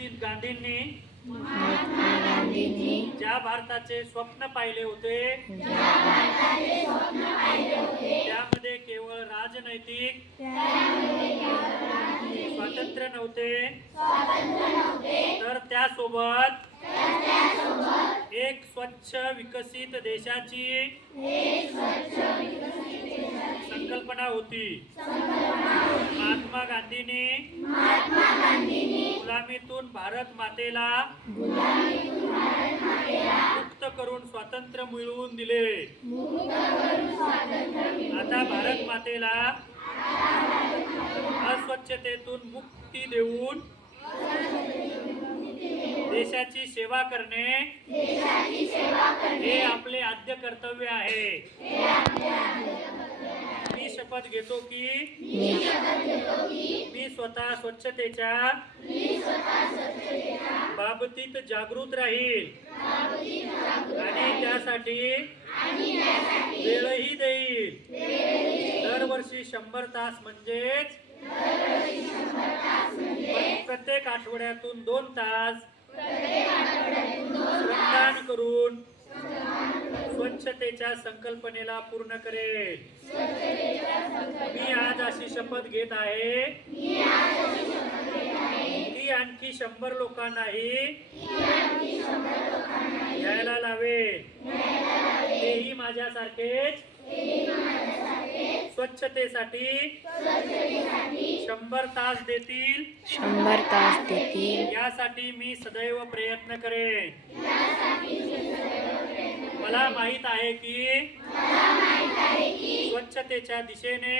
गांधींनी महात्मा गांधींनी ज्या भारताचे स्वप्न पाहिले होते त्यामध्ये केवळ राजनैतिक स्वातंत्र्य नव्हते तर त्यासोबत एक स्वच्छ विकसित देशाची संकल्पना होती। महात्मा गांधींनी गुलामीतून भारत मातेला मुक्त करून स्वातंत्र्य मिळवून दिले। आता भारत मातेला अस्वच्छतेतून मुक्ती देऊन देशाची सेवा करणे हे आपले आद्य कर्तव्य आहे। मी शपथ घेतो की मी स्वतः स्वच्छतेच्या बाबतीत जागृत राहील आणि त्यासाठी वेळही देईल। दरवर्षी 100 तास म्हणजेच प्रत्येक आठवड्यातून 2 तास श्रमदान करून स्वच्छतेच्या संकल्पनेला पूर्ण करेल। मी आज अशी शपथ घेत आहे ती आणखी 100 लोकांनाही घ्यायला लावेल। तेही माझ्यासारखेच स्वच्छतेसाठी 100 तास देतील। 100 तास देतील यासाठी मी सदैव प्रयत्न करेन। मला माहित आहे की स्वच्छतेच्या दिशेने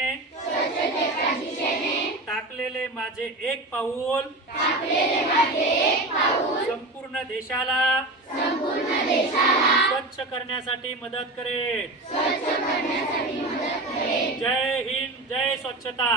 टाकलेले माझे एक पाऊल संपूर्ण देशाला स्वच्छ करण्यासाठी मदत करेल। जय हिंद, जय स्वच्छता।